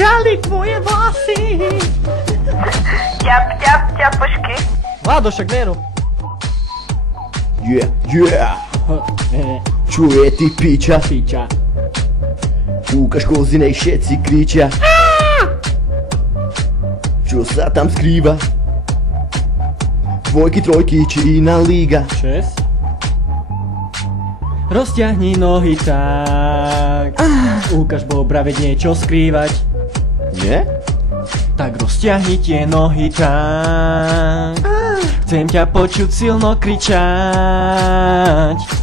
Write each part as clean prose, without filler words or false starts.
kričali tvoje vlasy. Ťapušky. Vlado, však nerob. Yeah. Čo je ty piča? Ukáž kozinej všetci kričia. Čo sa tam skrýva? Dvojky, trojky či iná liga? Čes. Rozťahni nohy tak. Ukáž bobra, veď niečo skrývať. Nie? Tak rozťahni tie nohy tak. Chcem ťa počuť silno kričať.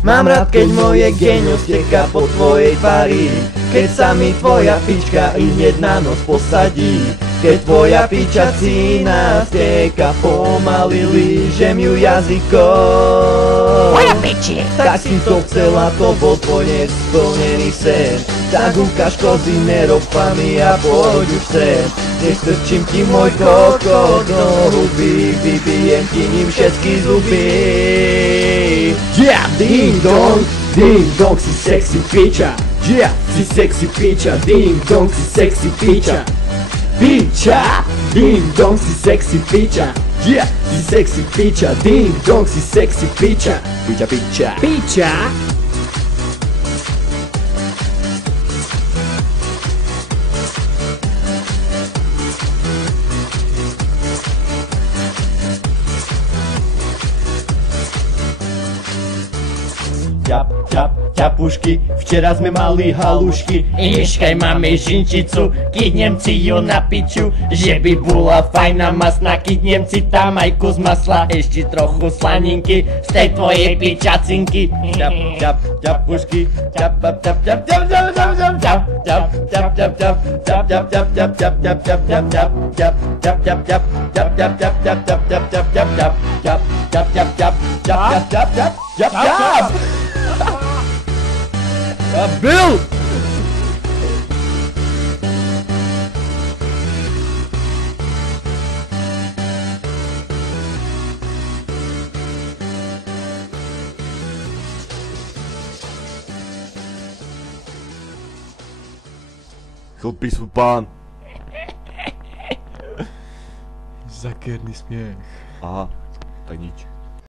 Mám rád, keď moje genius teká po tvojej tvári. Keď sa mi tvoja pička i hneď na nos posadí. Keď tvoja piča cína steka pomaly, lížem ju jazykom. Moja piči. Tak si to chcela, to bol tvoj nesplnený sen. Tak ukáž kozine ropami a poď už sem. Nestrčím ti môj kokot do huby, vybijem ti ním všetky zuby. Yeah, ding dong, si sexy piča. Yeah, si sexy piča, ding dong, si sexy piča. Piča, ding dong, si sexy piča. Yeah, si sexy piča, ding dong, si sexy piča. Piča. Ťapušky, včera sme mali halušky. Imiškaj máme žinčicu, kydnem si ju na piču. Že by bola fajná masná, kydnem si tam aj kus masla. Ešte trochu slaninky z tej tvojej pičacinky. Ťapušky, Bill! Chlpí sú pán. Zakerný smiech. Aha, tak nič.